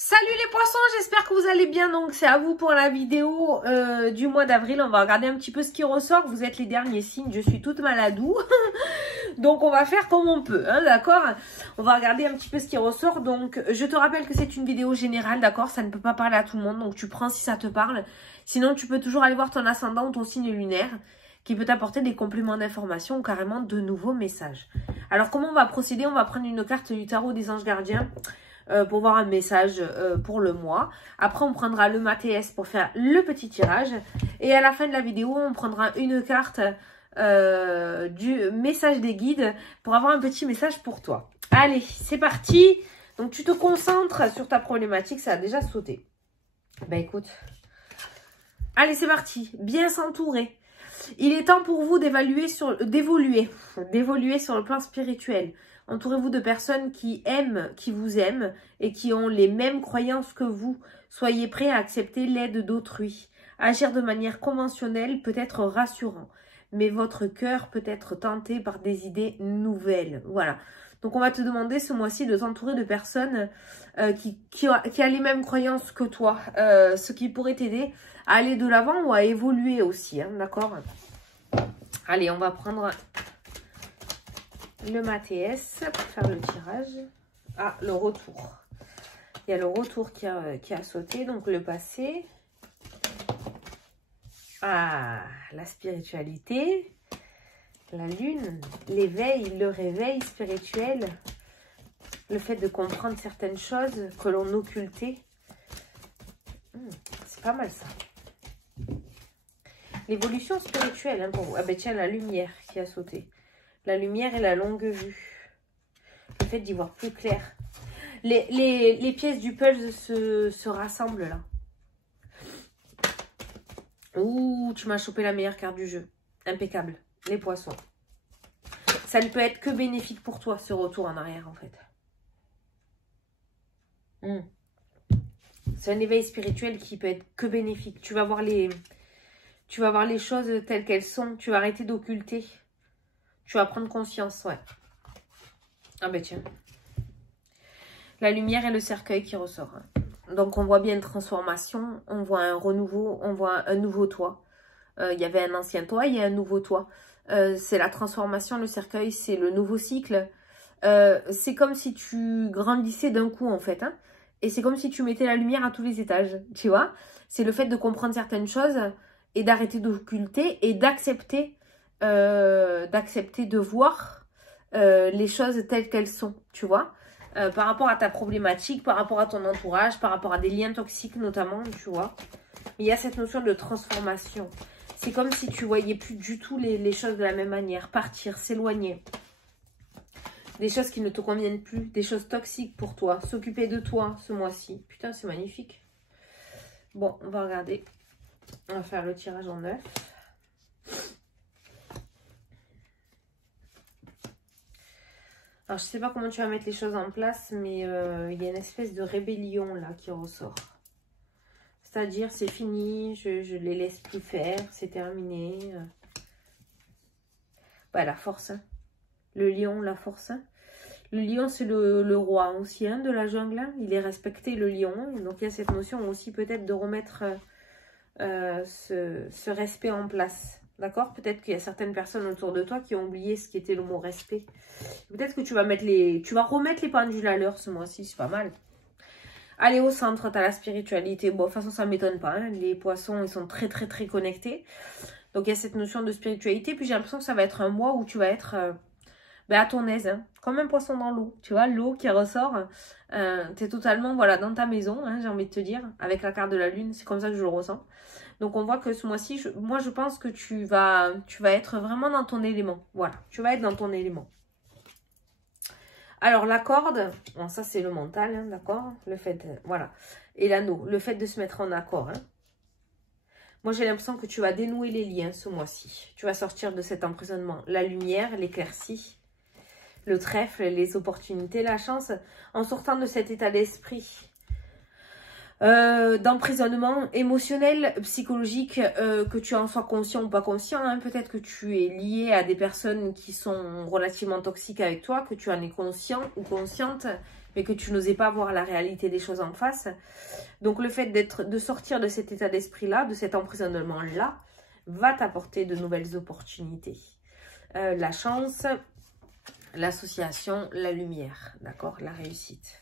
Salut les poissons, j'espère que vous allez bien. Donc c'est à vous pour la vidéo du mois d'avril. On va regarder un petit peu ce qui ressort. Vous êtes les derniers signes, je suis toute maladou. Donc on va faire comme on peut, hein, d'accord? On va regarder un petit peu ce qui ressort. Donc je te rappelle que c'est une vidéo générale, d'accord? Ça ne peut pas parler à tout le monde, donc tu prends si ça te parle. Sinon tu peux toujours aller voir ton ascendant ou ton signe lunaire qui peut t'apporter des compléments d'information ou carrément de nouveaux messages. Alors comment on va procéder? On va prendre une carte du tarot des anges gardiens pour voir un message pour le mois. Après, on prendra le MATS pour faire le petit tirage. Et à la fin de la vidéo, on prendra une carte du message des guides pour avoir un petit message pour toi. Allez, c'est parti. Donc, tu te concentres sur ta problématique. Ça a déjà sauté. Ben, écoute. Allez, c'est parti. Bien s'entourer. Il est temps pour vous d'évoluer sur le plan spirituel. Entourez-vous de personnes qui aiment, qui vous aiment et qui ont les mêmes croyances que vous. Soyez prêts à accepter l'aide d'autrui. Agir de manière conventionnelle peut être rassurant, mais votre cœur peut être tenté par des idées nouvelles. Voilà. Donc on va te demander ce mois-ci de t'entourer de personnes qui ont les mêmes croyances que toi, ce qui pourrait t'aider à aller de l'avant ou à évoluer aussi, hein, d'accord? Allez, on va prendre le MATS pour faire le tirage. Ah, le retour. Il y a le retour qui a sauté, donc le passé. Ah, la spiritualité. La lune, l'éveil, le réveil spirituel. Le fait de comprendre certaines choses que l'on occultait. C'est pas mal ça. L'évolution spirituelle, hein, pour vous. Ah ben tiens, la lumière qui a sauté. La lumière et la longue vue. Le fait d'y voir plus clair. Les pièces du puzzle se rassemblent là. Ouh, tu m'as chopé la meilleure carte du jeu. Impeccable. Les poissons. Ça ne peut être que bénéfique pour toi, ce retour en arrière en fait. C'est un éveil spirituel qui peut être que bénéfique. Tu vas voir les choses telles qu'elles sont. Tu vas arrêter d'occulter. Tu vas prendre conscience, ouais. Ah ben tiens. La lumière et le cercueil qui ressort. Donc on voit bien une transformation, on voit un renouveau, on voit un nouveau toit. Il y avait un ancien toit, il y a un nouveau toit. C'est la transformation, le cercueil, c'est le nouveau cycle. C'est comme si tu grandissais d'un coup en fait. Hein, et c'est comme si tu mettais la lumière à tous les étages, tu vois. C'est le fait de comprendre certaines choses et d'arrêter d'occulter et d'accepter de voir les choses telles qu'elles sont, tu vois, par rapport à ta problématique, par rapport à ton entourage, par rapport à des liens toxiques notamment, tu vois. Il y a cette notion de transformation. C'est comme si tu voyais plus du tout les choses de la même manière, partir, s'éloigner. Des choses qui ne te conviennent plus, des choses toxiques pour toi, s'occuper de toi ce mois-ci. Putain, c'est magnifique. Bon, on va regarder. On va faire le tirage en 9. Alors, je sais pas comment tu vas mettre les choses en place, mais il y a une espèce de rébellion là qui ressort. C'est-à-dire, c'est fini, je les laisse plus faire, c'est terminé. Bah, la force, hein. Le lion, la force. Hein. Le lion, c'est le roi aussi hein, de la jungle. Hein. Il est respecté, le lion. Donc, il y a cette notion aussi peut-être de remettre ce respect en place. D'accord? Peut-être qu'il y a certaines personnes autour de toi qui ont oublié ce qui était le mot respect. Peut-être que tu vas remettre les pendules à l'heure ce mois-ci, c'est pas mal. Allez, au centre, tu as la spiritualité. Bon, de toute façon, ça ne m'étonne pas. Hein. Les poissons, ils sont très, très, très connectés. Donc, il y a cette notion de spiritualité. Puis, j'ai l'impression que ça va être un mois où tu vas être à ton aise. Hein. Comme un poisson dans l'eau. Tu vois, l'eau qui ressort. Tu es totalement dans ta maison, hein, j'ai envie de te dire. Avec la carte de la lune, c'est comme ça que je le ressens. Donc, on voit que ce mois-ci, moi, je pense que tu vas être vraiment dans ton élément. Voilà, tu vas être dans ton élément. Alors, la corde, bon, ça, c'est le mental, hein, d'accord? Le fait, voilà. Et l'anneau, le fait de se mettre en accord. Hein. Moi, j'ai l'impression que tu vas dénouer les liens ce mois-ci. Tu vas sortir de cet emprisonnement. La lumière, l'éclaircie, le trèfle, les opportunités, la chance, en sortant de cet état d'esprit d'emprisonnement émotionnel, psychologique, que tu en sois conscient ou pas conscient. Hein. Peut-être que tu es lié à des personnes qui sont relativement toxiques avec toi, que tu en es conscient ou consciente, mais que tu n'osais pas voir la réalité des choses en face. Donc le fait de sortir de cet état d'esprit-là, de cet emprisonnement-là, va t'apporter de nouvelles opportunités. La chance, l'association, la lumière, d'accord, la réussite.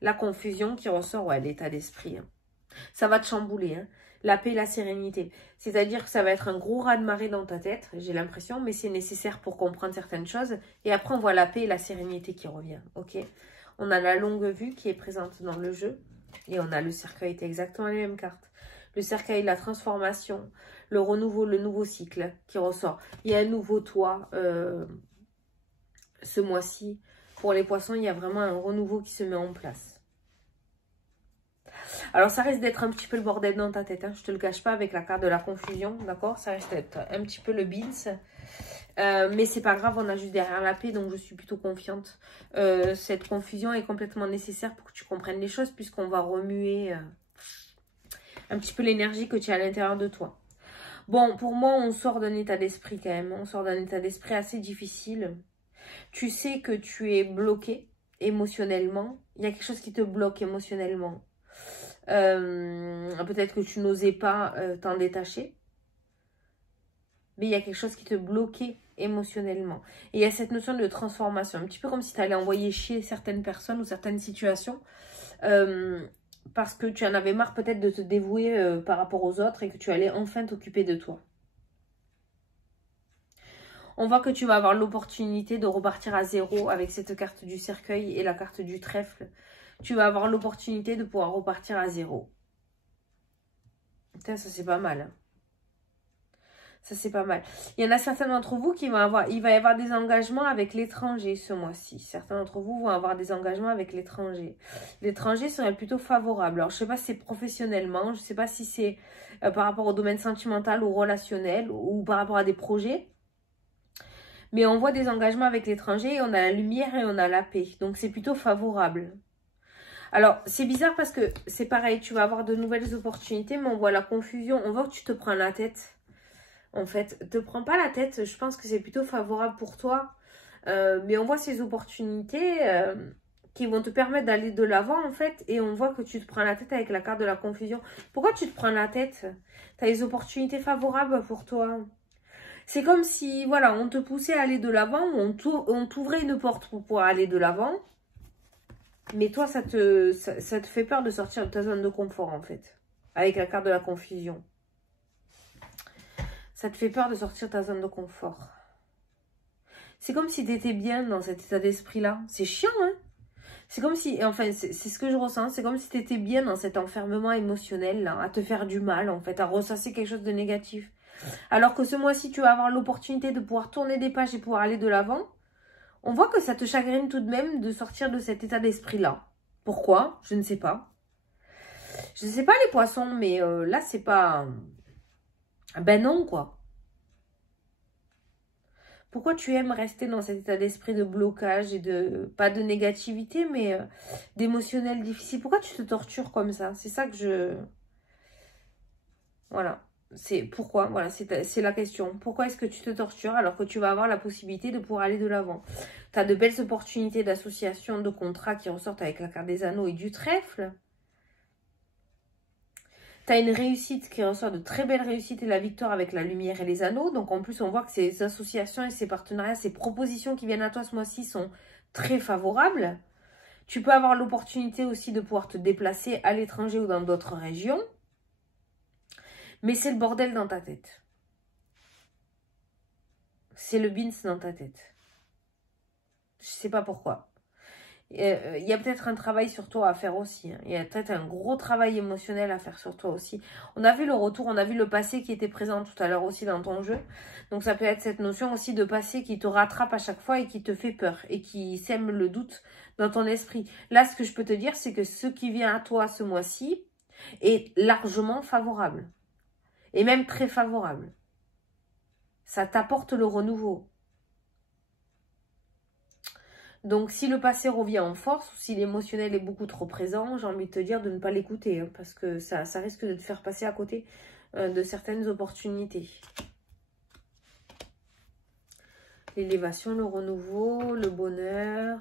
La confusion qui ressort, ouais, l'état d'esprit. Hein. Ça va te chambouler, hein. La paix, la sérénité. C'est-à-dire que ça va être un gros raz-de-marée dans ta tête, j'ai l'impression, mais c'est nécessaire pour comprendre certaines choses. Et après, on voit la paix et la sérénité qui revient, ok? On a la longue vue qui est présente dans le jeu. Et on a le cercueil, c'est exactement les mêmes cartes. Le cercueil, la transformation, le renouveau, le nouveau cycle qui ressort. Il y a un nouveau toit ce mois-ci. Pour les poissons, il y a vraiment un renouveau qui se met en place. Alors, ça risque d'être un petit peu le bordel dans ta tête. Hein. Je ne te le cache pas avec la carte de la confusion, d'accord? Ça risque d'être un petit peu le beans. Mais c'est pas grave, on a juste derrière la paix, donc je suis plutôt confiante. Cette confusion est complètement nécessaire pour que tu comprennes les choses, puisqu'on va remuer un petit peu l'énergie que tu as à l'intérieur de toi. Bon, pour moi, on sort d'un état d'esprit quand même. On sort d'un état d'esprit assez difficile. Tu sais que tu es bloqué émotionnellement. Il y a quelque chose qui te bloque émotionnellement. Peut-être que tu n'osais pas t'en détacher. Mais il y a quelque chose qui te bloquait émotionnellement. Et il y a cette notion de transformation. Un petit peu comme si tu allais envoyer chier certaines personnes ou certaines situations. Parce que tu en avais marre peut-être de te dévouer par rapport aux autres et que tu allais enfin t'occuper de toi. On voit que tu vas avoir l'opportunité de repartir à zéro avec cette carte du cercueil et la carte du trèfle. Tu vas avoir l'opportunité de pouvoir repartir à zéro. Putain, ça c'est pas mal. Hein. Ça c'est pas mal. Il y en a certains d'entre vous qui vont avoir... Il va y avoir des engagements avec l'étranger ce mois-ci. Certains d'entre vous vont avoir des engagements avec l'étranger. L'étranger serait plutôt favorable. Alors je sais pas si c'est professionnellement. Je sais pas si c'est par rapport au domaine sentimental ou relationnel ou par rapport à des projets. Mais on voit des engagements avec l'étranger, on a la lumière et on a la paix. Donc, c'est plutôt favorable. Alors, c'est bizarre parce que c'est pareil, tu vas avoir de nouvelles opportunités, mais on voit la confusion. On voit que tu te prends la tête. En fait, te prends pas la tête, je pense que c'est plutôt favorable pour toi. Mais on voit ces opportunités qui vont te permettre d'aller de l'avant, en fait. Et on voit que tu te prends la tête avec la carte de la confusion. Pourquoi tu te prends la tête? Tu as des opportunités favorables pour toi. C'est comme si, voilà, on te poussait à aller de l'avant, on t'ouvrait une porte pour pouvoir aller de l'avant. Mais toi, ça te fait peur de sortir de ta zone de confort, en fait. Avec la carte de la confusion. Ça te fait peur de sortir de ta zone de confort. C'est comme si tu étais bien dans cet état d'esprit-là. C'est chiant, hein? C'est comme si, enfin, c'est ce que je ressens, c'est comme si tu étais bien dans cet enfermement émotionnel, là, à te faire du mal, en fait, à ressasser quelque chose de négatif. Alors que ce mois-ci, tu vas avoir l'opportunité de pouvoir tourner des pages et pouvoir aller de l'avant. On voit que ça te chagrine tout de même de sortir de cet état d'esprit-là. Pourquoi? Je ne sais pas. Je ne sais pas les poissons, mais là, c'est pas... Ben non, quoi. Pourquoi tu aimes rester dans cet état d'esprit de blocage et de... Pas de négativité, mais d'émotionnel difficile? Pourquoi tu te tortures comme ça? C'est ça que je... Voilà. C'est pourquoi, voilà, c'est la question. Pourquoi est-ce que tu te tortures alors que tu vas avoir la possibilité de pouvoir aller de l'avant? Tu as de belles opportunités d'association, de contrats qui ressortent avec la carte des anneaux et du trèfle. Tu as une réussite qui ressort, de très belles réussites et la victoire avec la lumière et les anneaux. Donc en plus, on voit que ces associations et ces partenariats, ces propositions qui viennent à toi ce mois-ci sont très favorables. Tu peux avoir l'opportunité aussi de pouvoir te déplacer à l'étranger ou dans d'autres régions. Mais c'est le bordel dans ta tête. C'est le beans dans ta tête. Je sais pas pourquoi. Il y a peut-être un travail sur toi à faire aussi. Hein. Il y a peut-être un gros travail émotionnel à faire sur toi aussi. On a vu le retour, on a vu le passé qui était présent tout à l'heure aussi dans ton jeu. Donc ça peut être cette notion aussi de passé qui te rattrape à chaque fois et qui te fait peur. Et qui sème le doute dans ton esprit. Là, ce que je peux te dire, c'est que ce qui vient à toi ce mois-ci est largement favorable. Et même très favorable. Ça t'apporte le renouveau. Donc, si le passé revient en force, ou si l'émotionnel est beaucoup trop présent, j'ai envie de te dire de ne pas l'écouter, hein, parce que ça risque de te faire passer à côté de certaines opportunités. L'élévation, le renouveau, le bonheur.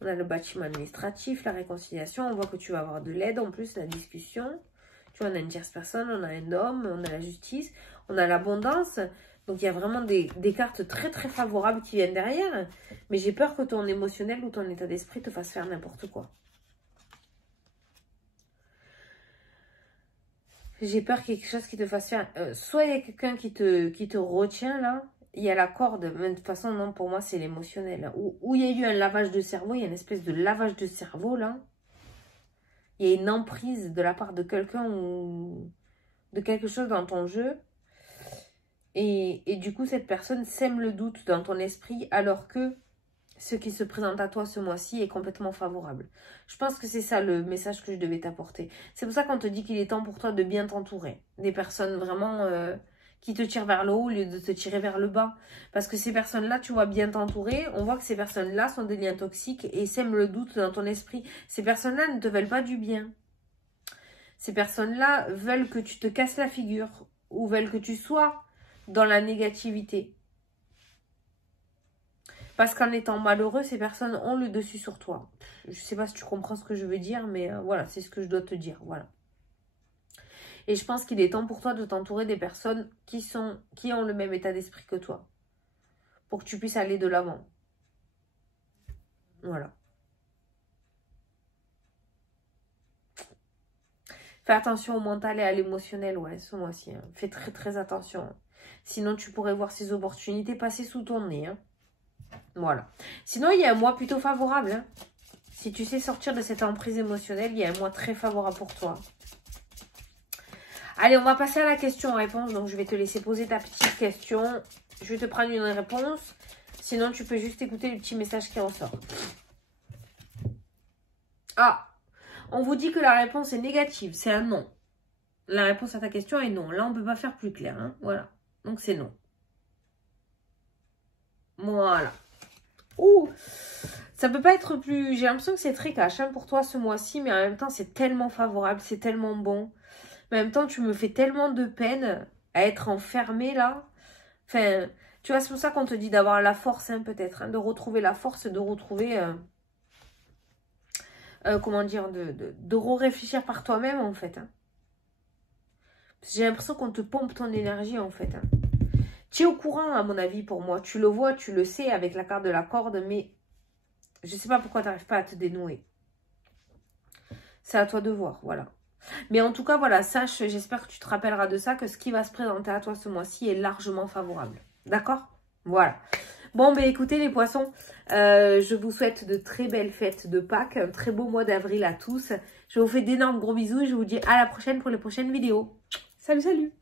On a le bâtiment administratif, la réconciliation. On voit que tu vas avoir de l'aide en plus, la discussion. Tu vois, on a une tierce personne, on a un homme, on a la justice, on a l'abondance. Donc, il y a vraiment des cartes très, très favorables qui viennent derrière. Mais j'ai peur que ton émotionnel ou ton état d'esprit te fasse faire n'importe quoi. J'ai peur qu'il y ait quelque chose qui te fasse faire... soit il y a quelqu'un qui te retient, là. Il y a la corde. Mais de toute façon, non, pour moi, c'est l'émotionnel. Où il y a eu un lavage de cerveau. Il y a une espèce de lavage de cerveau, là. Il y a une emprise de la part de quelqu'un ou de quelque chose dans ton jeu. Et du coup, cette personne sème le doute dans ton esprit alors que ce qui se présente à toi ce mois-ci est complètement favorable. Je pense que c'est ça le message que je devais t'apporter. C'est pour ça qu'on te dit qu'il est temps pour toi de bien t'entourer. Des personnes vraiment qui te tirent vers le haut au lieu de te tirer vers le bas. Parce que ces personnes-là, tu vois, bien t'entourer, on voit que ces personnes-là sont des liens toxiques et sèment le doute dans ton esprit. Ces personnes-là ne te veulent pas du bien. Ces personnes-là veulent que tu te casses la figure ou veulent que tu sois dans la négativité. Parce qu'en étant malheureux, ces personnes ont le dessus sur toi. Je ne sais pas si tu comprends ce que je veux dire, mais voilà, c'est ce que je dois te dire. Voilà. Et je pense qu'il est temps pour toi de t'entourer des personnes qui ont le même état d'esprit que toi. Pour que tu puisses aller de l'avant. Voilà. Fais attention au mental et à l'émotionnel, ouais, ce mois-ci. Hein. Fais très très attention. Sinon, tu pourrais voir ces opportunités passer sous ton nez. Hein. Voilà. Sinon, il y a un mois plutôt favorable. Hein. Si tu sais sortir de cette emprise émotionnelle, il y a un mois très favorable pour toi. Allez, on va passer à la question-réponse. Donc, je vais te laisser poser ta petite question. Je vais te prendre une réponse. Sinon, tu peux juste écouter le petit message qui ressort. Ah, on vous dit que la réponse est négative. C'est un non. La réponse à ta question est non. Là, on ne peut pas faire plus clair. Hein. Voilà. Donc, c'est non. Voilà. Ouh, ça peut pas être plus... J'ai l'impression que c'est très cash hein, pour toi ce mois-ci, mais en même temps, c'est tellement favorable, c'est tellement bon. Mais en même temps, tu me fais tellement de peine à être enfermée là. Enfin, tu vois, c'est pour ça qu'on te dit d'avoir la force, hein, peut-être, hein, de retrouver la force, de retrouver... comment dire, de réfléchir par toi-même, en fait. Hein. J'ai l'impression qu'on te pompe ton énergie, en fait. Hein. Tu es au courant, à mon avis, pour moi. Tu le vois, tu le sais avec la carte de la corde, mais je ne sais pas pourquoi tu n'arrives pas à te dénouer. C'est à toi de voir, voilà. Mais en tout cas, voilà, sache, j'espère que tu te rappelleras de ça, que ce qui va se présenter à toi ce mois-ci est largement favorable. D'accord? Voilà. Bon, ben écoutez les poissons, je vous souhaite de très belles fêtes de Pâques, un très beau mois d'avril à tous. Je vous fais d'énormes gros bisous et je vous dis à la prochaine pour les prochaines vidéos. Salut, salut!